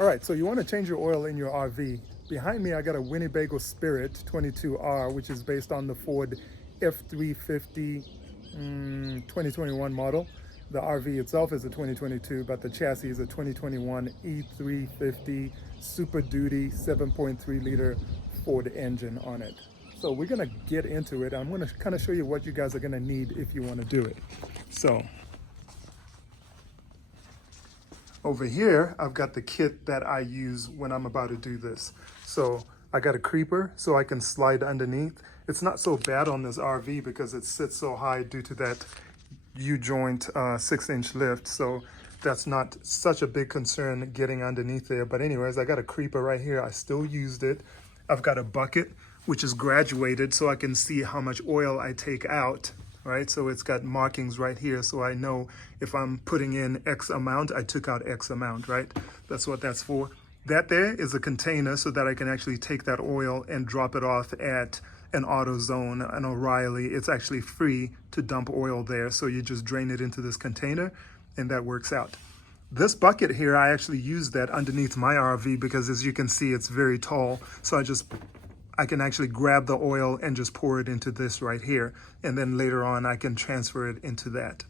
All right, so you want to change your oil in your RV. Behind me, I got a Winnebago Spirit 22R, which is based on the Ford F350 2021 model. The RV itself is a 2022, but the chassis is a 2021 E350 Super Duty 7.3 liter Ford engine on it. So we're gonna get into it. I'm gonna kind of show you what you guys are gonna need if you want to do it. So over here, I've got the kit that I use when I'm about to do this. So I got a creeper so I can slide underneath. It's not so bad on this RV because it sits so high due to that U-joint 6-inch lift. So that's not such a big concern getting underneath there. But anyways, I got a creeper right here. I still used it. I've got a bucket, which is graduated so I can see how much oil I take out. Right, so it's got markings right here, so I know if I'm putting in X amount, I took out X amount, right? That's what that's for. That there is a container so that I can actually take that oil and drop it off at an Autozone, an O'Reilly. It's actually free to dump oil there, so you just drain it into this container, and that works out. This bucket here, I actually use that underneath my RV because as you can see, it's very tall, so I can actually grab the oil and just pour it into this right here. And then later on, I can transfer it into that.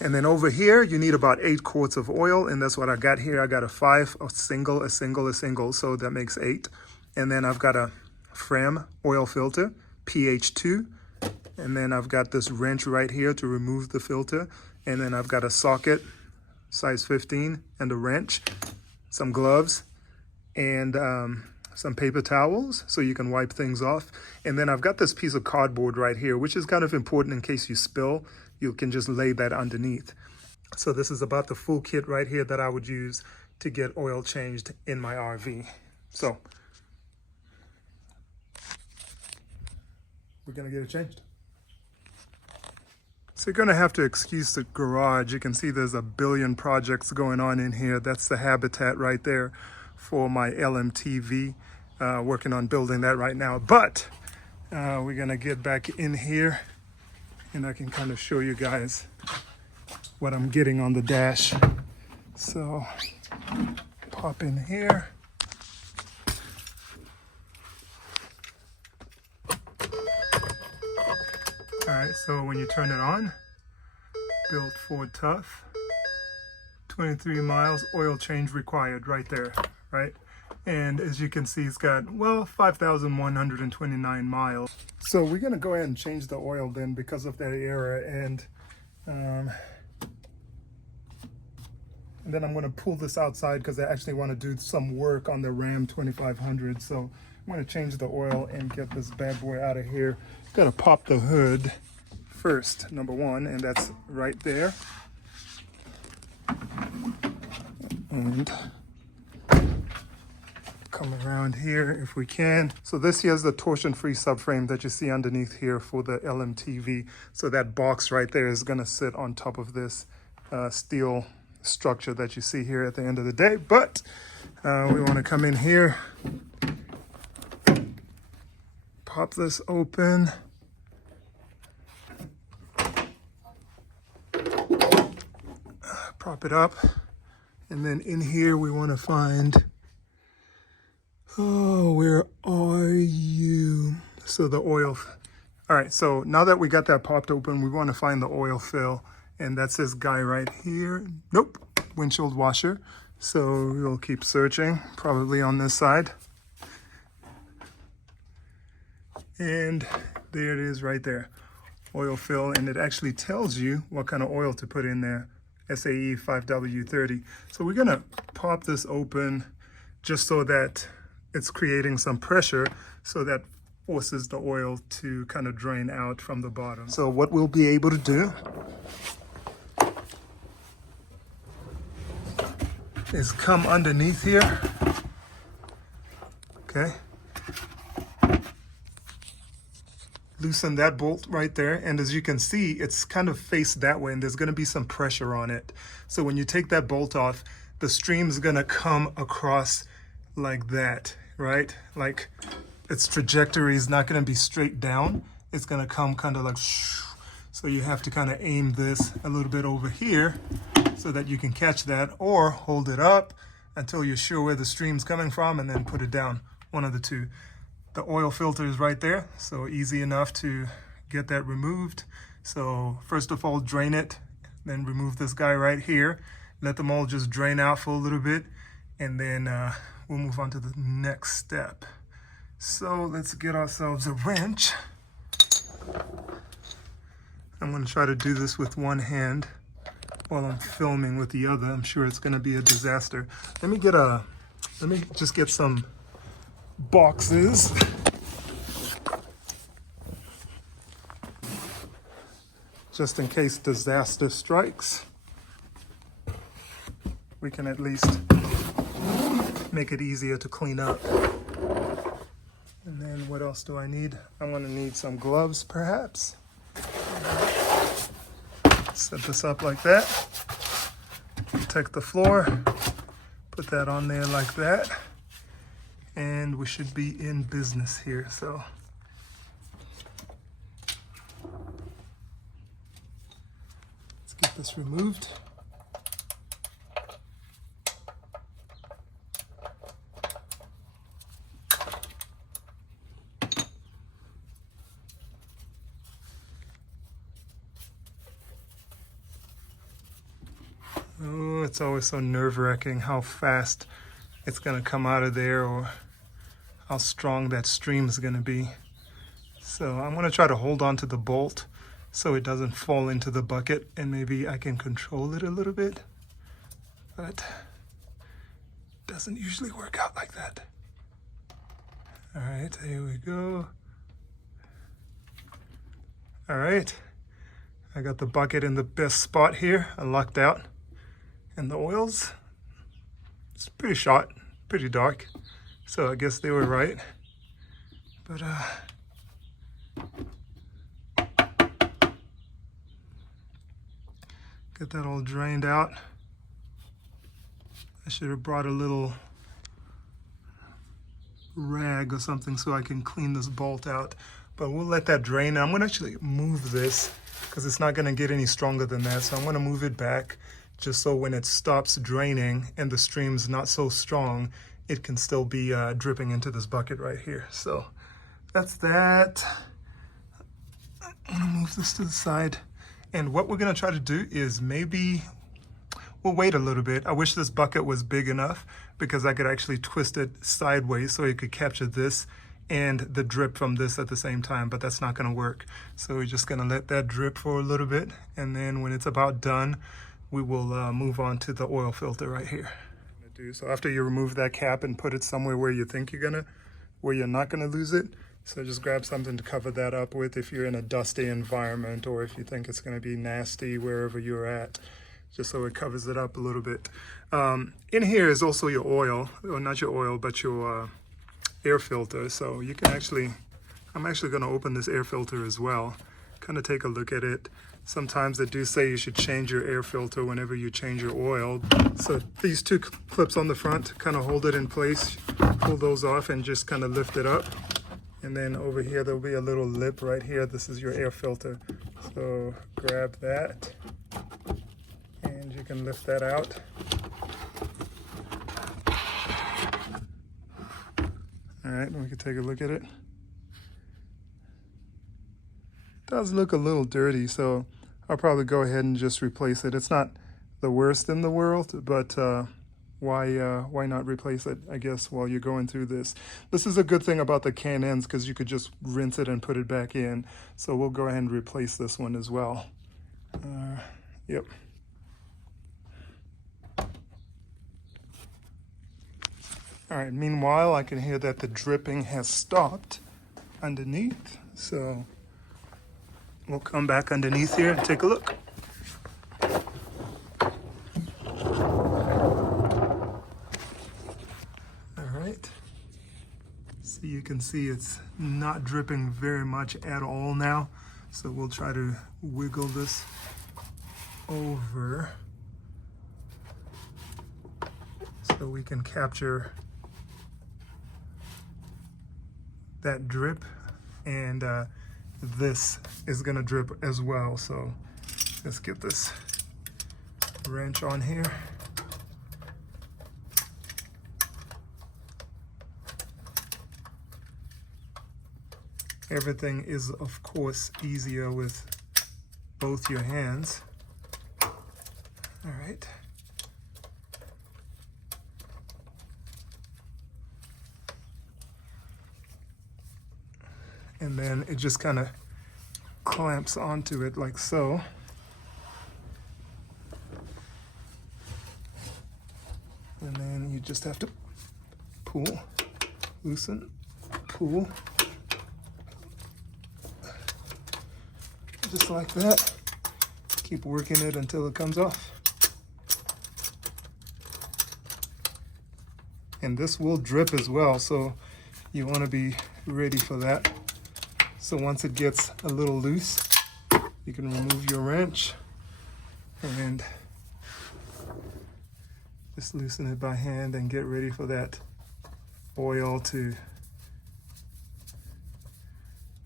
And then over here, you need about 8 quarts of oil. And that's what I got here. I got a 5, a single, a single, a single. So that makes 8. And then I've got a Fram oil filter, pH 2. And then I've got this wrench right here to remove the filter. And then I've got a socket, size 15, and a wrench, some gloves, and some paper towels so you can wipe things off. And then I've got this piece of cardboard right here, which is kind of important in case you spill. You can just lay that underneath. So this is about the full kit right here that I would use to get oil changed in my RV. So we're gonna get it changed. So you're gonna have to excuse the garage. You can see there's a billion projects going on in here. That's the habitat right there for my LMTV. Working on building that right now, but we're gonna get back in here and I can kind of show you guys what I'm getting on the dash. So pop in here. All right, so when you turn it on, built Ford Tough, 23 miles, oil change required right there, right? And as you can see, it's got, well, 5,129 miles. So we're gonna go ahead and change the oil then because of that error. And then I'm gonna pull this outside because I actually wanna do some work on the Ram 2500. So I'm gonna change the oil and get this bad boy out of here. Gotta pop the hood first, number one, and that's right there. And come around here if we can. So this here is the torsion-free subframe that you see underneath here for the LMTV. So that box right there is gonna sit on top of this steel structure that you see here at the end of the day. But we wanna come in here, pop this open. Prop it up. And then in here we wanna find, oh, where are you? So the oil. All right, so now that we got that popped open, we want to find the oil fill. And that's this guy right here. Nope, windshield washer. So we'll keep searching, probably on this side. And there it is right there, oil fill. And it actually tells you what kind of oil to put in there, SAE5W30. So we're gonna pop this open just so that it's creating some pressure, so that forces the oil to kind of drain out from the bottom. So what we'll be able to do is come underneath here, okay? Loosen that bolt right there, and as you can see, it's kind of faced that way, and there's gonna be some pressure on it. So when you take that bolt off, the stream's gonna come across like that, right? Like its trajectory is not going to be straight down. It's going to come kind of like shoo. So you have to kind of aim this a little bit over here so that you can catch that, or hold it up until you're sure where the stream's coming from, and then put it down, one of the two. The oil filter is right there, so easy enough to get that removed. So first of all, drain it, then remove this guy right here. Let them all just drain out for a little bit, and then we'll move on to the next step. So let's get ourselves a wrench. I'm going to try to do this with one hand while I'm filming with the other. I'm sure it's going to be a disaster. Let me just get some boxes. Just in case disaster strikes, we can at least make it easier to clean up. And then what else do I need? I'm going to need some gloves, perhaps. Set this up like that. Protect the floor. Put that on there like that. And we should be in business here. So let's get this removed. Oh, it's always so nerve-wracking how fast it's going to come out of there, or how strong that stream is going to be. So I'm going to try to hold on to the bolt so it doesn't fall into the bucket, and maybe I can control it a little bit, but it doesn't usually work out like that. All right, here we go. All right, I got the bucket in the best spot here. I lucked out. And the oils, it's pretty short, pretty dark, so I guess they were right. But get that all drained out. I should have brought a little rag or something so I can clean this bolt out, but we'll let that drain. I'm going to actually move this because it's not going to get any stronger than that, so I'm going to move it back, just so when it stops draining and the stream's not so strong, it can still be dripping into this bucket right here. So that's that. I'm gonna move this to the side. And what we're gonna try to do is maybe we'll wait a little bit. I wish this bucket was big enough because I could actually twist it sideways so it could capture this and the drip from this at the same time, but that's not gonna work. So we're just gonna let that drip for a little bit, and then when it's about done, we will move on to the oil filter right here. So after you remove that cap and put it somewhere where you think where you're not gonna lose it, so just grab something to cover that up with if you're in a dusty environment, or if you think it's gonna be nasty wherever you're at, just so it covers it up a little bit. In here is also your oil, or not your oil, but your air filter. So you can actually, I'm actually gonna open this air filter as well, kind of take a look at it. Sometimes they do say you should change your air filter whenever you change your oil. So these two clips on the front kind of hold it in place. Pull those off and just kind of lift it up. And then over here, there'll be a little lip right here. This is your air filter. So grab that and you can lift that out. All right, we can take a look at it. Does look a little dirty, so I'll probably go ahead and just replace it. It's not the worst in the world, but why not replace it, I guess, while you're going through this. This is a good thing about the can ends, because you could just rinse it and put it back in. So we'll go ahead and replace this one as well. Yep. All right, meanwhile, I can hear that the dripping has stopped underneath, so we'll come back underneath here and take a look. All right. So you can see it's not dripping very much at all now. So we'll try to wiggle this over so we can capture that drip, and this is gonna drip as well. So let's get this wrench on here. Everything is, of course, easier with both your hands. All right. And then it just kind of clamps onto it like so. And then you just have to pull, loosen, pull. Just like that. Keep working it until it comes off. And this will drip as well, so you want to be ready for that. So once it gets a little loose, you can remove your wrench and just loosen it by hand and get ready for that oil to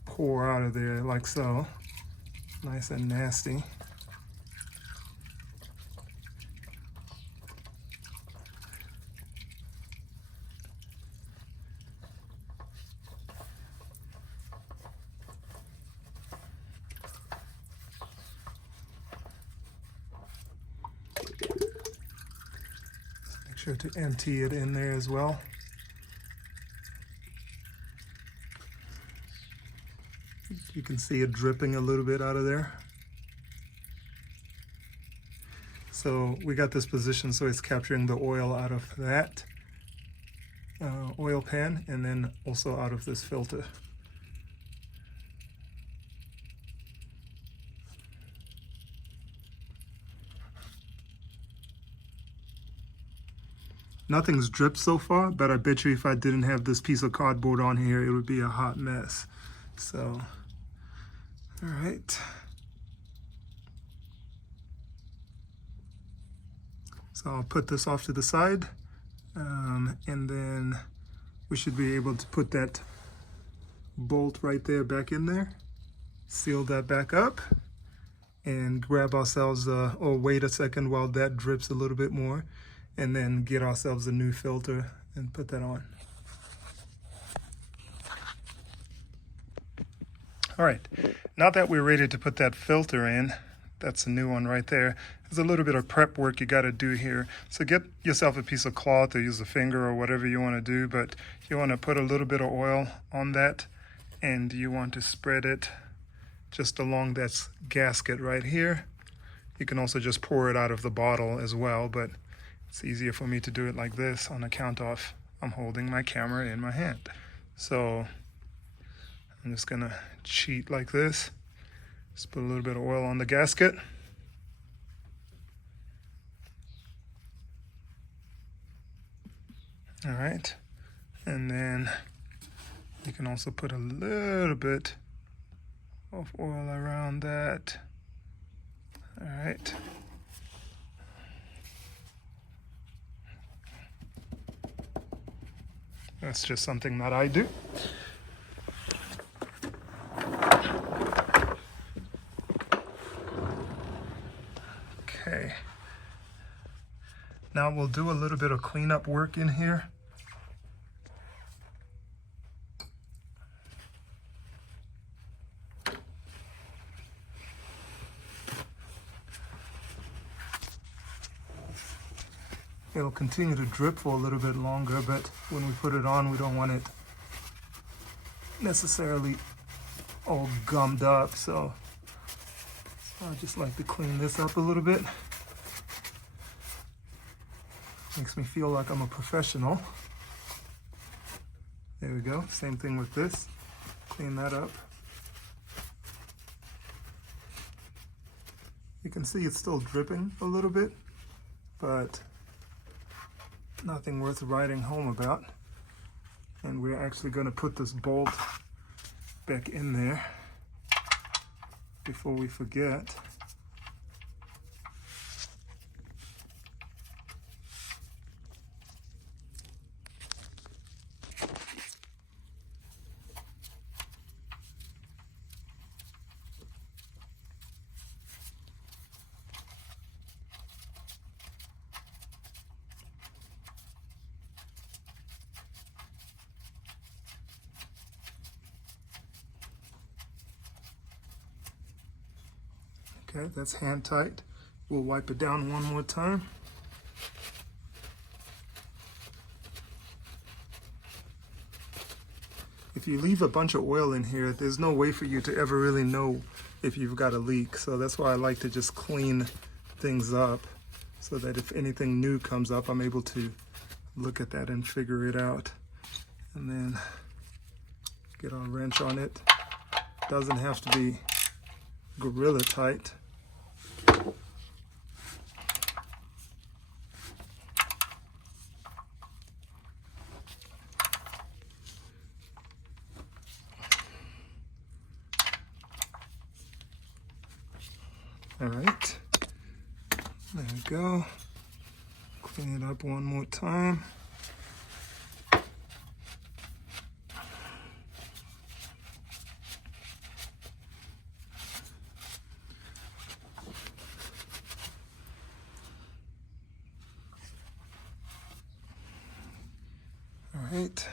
pour out of there like so. Nice and nasty. Make sure to empty it in there as well. You can see it dripping a little bit out of there. So we got this position so it's capturing the oil out of that oil pan and then also out of this filter. Nothing's dripped so far, but I bet you if I didn't have this piece of cardboard on here, it would be a hot mess. So, all right. So I'll put this off to the side, and then we should be able to put that bolt right there back in there, seal that back up, and grab ourselves, or wait a second while that drips a little bit more, and then get ourselves a new filter and put that on. All right, now that we're ready to put that filter in, that's a new one right there. There's a little bit of prep work you got to do here. So get yourself a piece of cloth or use a finger or whatever you want to do, but you want to put a little bit of oil on that and you want to spread it just along that gasket right here. You can also just pour it out of the bottle as well, but it's easier for me to do it like this on account of I'm holding my camera in my hand. So I'm just gonna cheat like this. Just put a little bit of oil on the gasket. All right, and then you can also put a little bit of oil around that. All right. That's just something that I do. Okay. Now we'll do a little bit of cleanup work in here. It'll continue to drip for a little bit longer, but when we put it on, we don't want it necessarily all gummed up. So I just like to clean this up a little bit. Makes me feel like I'm a professional. There we go. Same thing with this. Clean that up. You can see it's still dripping a little bit, but nothing worth writing home about. And we're actually going to put this bolt back in there before we forget. Okay, that's hand tight. We'll wipe it down one more time. If you leave a bunch of oil in here, there's no way for you to ever really know if you've got a leak. So that's why I like to just clean things up so that if anything new comes up, I'm able to look at that and figure it out. And then get our wrench on it. Doesn't have to be gorilla tight. All right, there we go. Clean it up one more time. All right.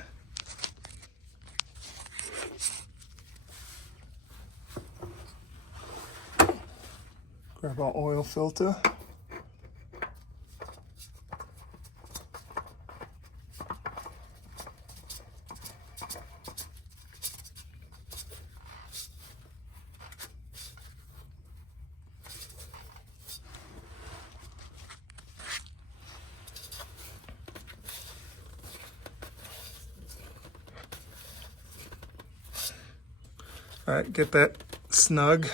Grab our oil filter. All right, get that snug.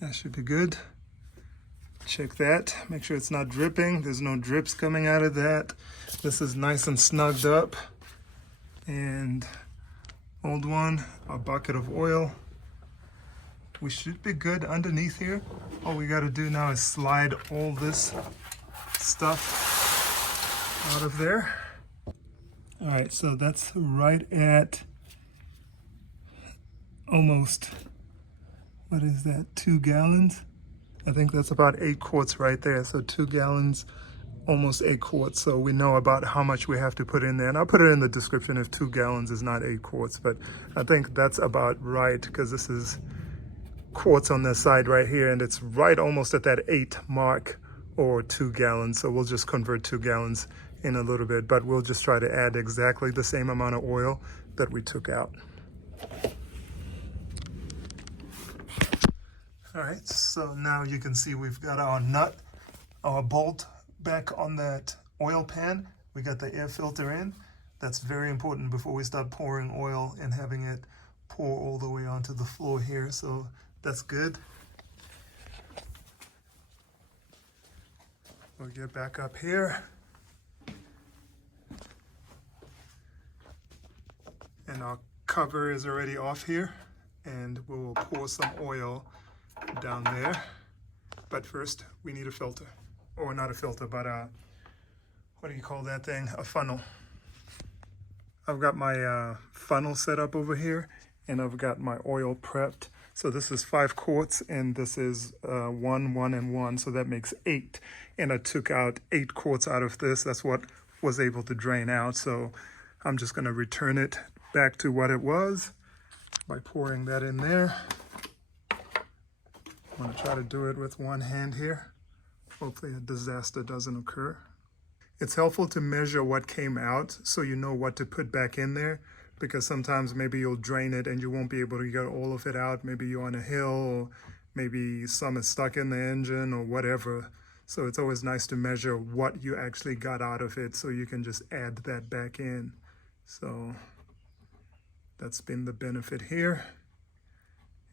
That should be good. Check that, make sure it's not dripping. There's no drips coming out of that. This is nice and snugged up. And old one, a bucket of oil. We should be good underneath here. All we gotta do now is slide all this stuff out of there. All right, so that's right at almost, what is that, 2 gallons? I think that's about 8 quarts right there. So 2 gallons, almost 8 quarts. So we know about how much we have to put in there. And I'll put it in the description if 2 gallons is not 8 quarts. But I think that's about right because this is quarts on this side right here. And it's right almost at that 8 mark or 2 gallons. So we'll just convert 2 gallons in a little bit. But we'll just try to add exactly the same amount of oil that we took out. All right, so now you can see we've got our nut, our bolt back on that oil pan. We got the air filter in. That's very important before we start pouring oil and having it pour all the way onto the floor here. So that's good. We'll get back up here. And our cover is already off here. And we will pour some oil down there, but first we need a filter, or not a filter, but what do you call that thing, a funnel. I've got my funnel set up over here, and I've got my oil prepped. So this is 5 quarts, and this is 1, 1, and 1, so that makes 8. And I took out 8 quarts out of this. That's what was able to drain out. So I'm just going to return it back to what it was by pouring that in there. I'm going to try to do it with one hand here. Hopefully a disaster doesn't occur. It's helpful to measure what came out so you know what to put back in there, because sometimes maybe you'll drain it and you won't be able to get all of it out. Maybe you're on a hill, or maybe some is stuck in the engine or whatever. So it's always nice to measure what you actually got out of it so you can just add that back in. So that's been the benefit here.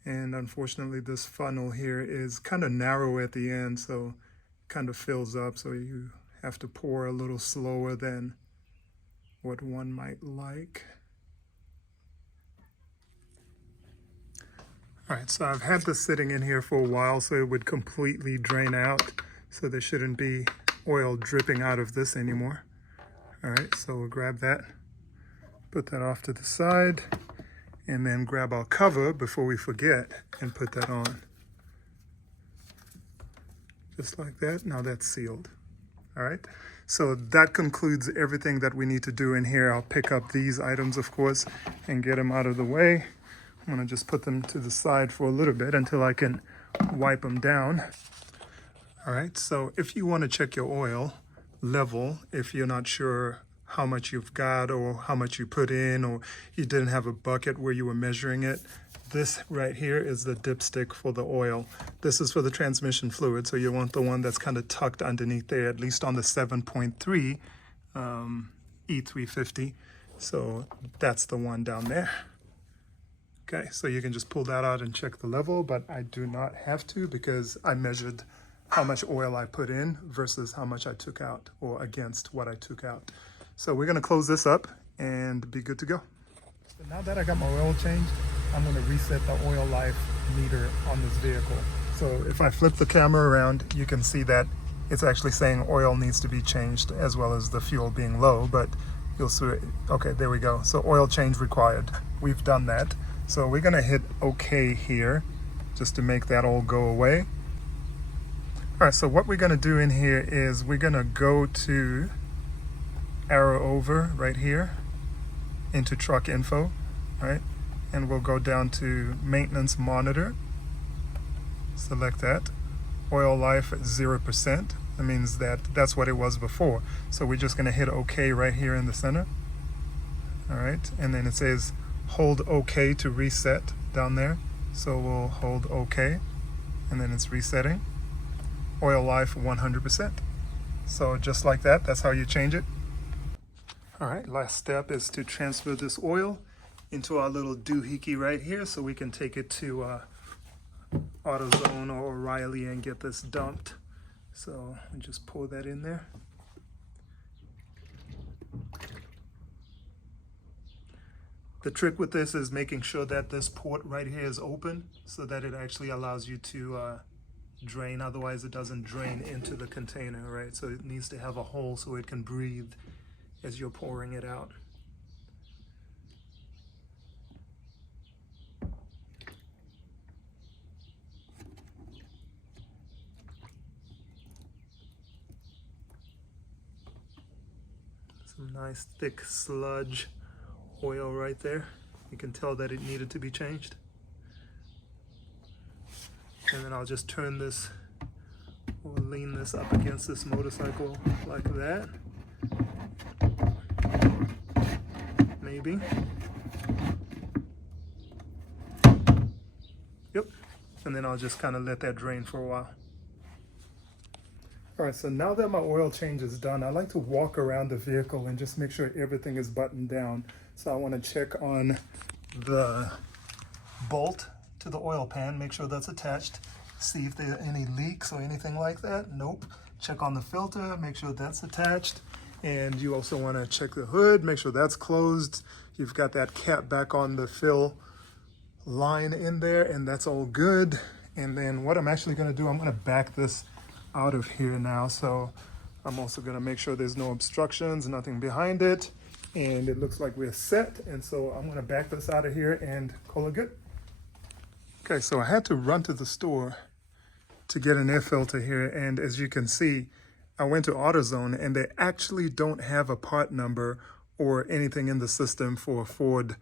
And unfortunately, this funnel here is kind of narrow at the end, so it kind of fills up. So you have to pour a little slower than what one might like. All right, so I've had this sitting in here for a while, so it would completely drain out. So there shouldn't be oil dripping out of this anymore. All right, so we'll grab that, put that off to the side, and then grab our cover before we forget and put that on. Just like that. Now that's sealed. All right. So that concludes everything that we need to do in here. I'll pick up these items, of course, and get them out of the way. I'm gonna just put them to the side for a little bit until I can wipe them down. All right, so if you want to check your oil level, if you're not sure how much you've got or how much you put in, or you didn't have a bucket where you were measuring it, this right here is the dipstick for the oil. This is for the transmission fluid, so you want the one that's kind of tucked underneath there, at least on the 7.3 E350. So that's the one down there. Okay, so you can just pull that out and check the level, but I do not have to because I measured how much oil I put in versus how much I took out, or against what I took out. So we're gonna close this up and be good to go. So now that I got my oil changed, I'm gonna reset the oil life meter on this vehicle. So if I flip the camera around, you can see that it's actually saying oil needs to be changed as well as the fuel being low, but you'll see, okay, there we go. So oil change required. We've done that. So we're gonna hit OK here just to make that all go away. All right, so what we're gonna do in here is we're gonna go to arrow over right here into truck info, right? And we'll go down to maintenance monitor, select that. Oil life at 0%, that means that that's what it was before. So we're just gonna hit OK right here in the center. All right, and then it says hold OK to reset down there. So we'll hold OK, and then it's resetting. Oil life 100%. So just like that, that's how you change it. All right, last step is to transfer this oil into our little doohickey right here so we can take it to Autozone or O'Reilly and get this dumped. So we just pour that in there. The trick with this is making sure that this port right here is open so that it actually allows you to drain. Otherwise it doesn't drain into the container, right? So it needs to have a hole so it can breathe as you're pouring it out. Some nice thick sludge oil right there. You can tell that it needed to be changed. And then I'll just turn this or lean this up against this motorcycle like that. Maybe. Yep. And then I'll just kind of let that drain for a while. All right, so now that my oil change is done, I like to walk around the vehicle and just make sure everything is buttoned down. So I want to check on the bolt to the oil pan, make sure that's attached, see if there are any leaks or anything like that. Nope. Check on the filter, make sure that's attached. And you also want to check the hood, make sure that's closed. You've got that cap back on the fill line in there, and that's all good. And then what I'm actually going to do, I'm going to back this out of here now. So I'm also going to make sure there's no obstructions, nothing behind it. And it looks like we're set. And so I'm going to back this out of here and call it good. Okay, so I had to run to the store to get an air filter here. And as you can see, I went to AutoZone and they actually don't have a part number or anything in the system for a Ford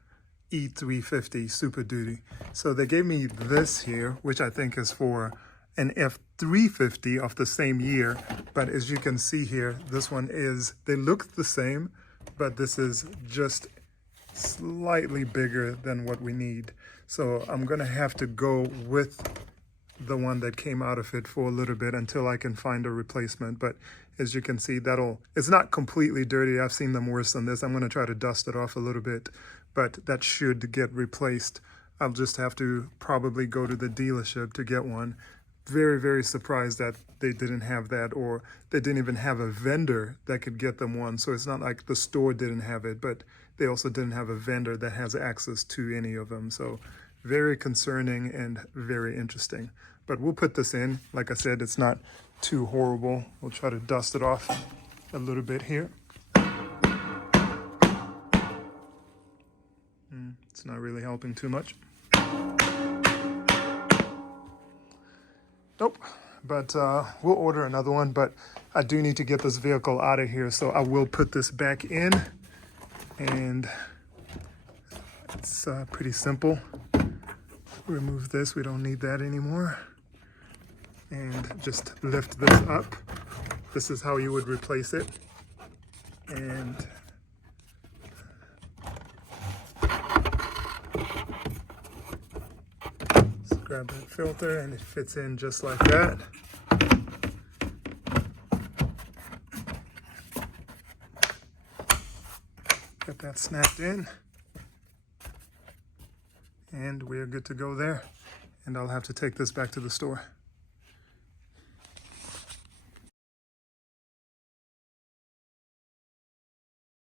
E350 Super Duty. So they gave me this here, which I think is for an F350 of the same year. But as you can see here, this one is, they look the same, but this is just slightly bigger than what we need. So I'm gonna have to go with the one that came out of it for a little bit until I can find a replacement. But as you can see, it's not completely dirty. I've seen them worse than this. I'm gonna try to dust it off a little bit, but that should get replaced. I'll just have to probably go to the dealership to get one. Very, very surprised that they didn't have that, or they didn't even have a vendor that could get them one. So it's not like the store didn't have it, but they also didn't have a vendor that has access to any of them. So very concerning and very interesting. But we'll put this in. Like I said, it's not too horrible. We'll try to dust it off a little bit here. It's not really helping too much. Nope, but we'll order another one, but I do need to get this vehicle out of here, so I will put this back in, and it's pretty simple. remove this, we don't need that anymore. And just lift this up. This is how you would replace it. And just grab that filter and it fits in just like that. Get that snapped in. And we're good to go there. And I'll have to take this back to the store.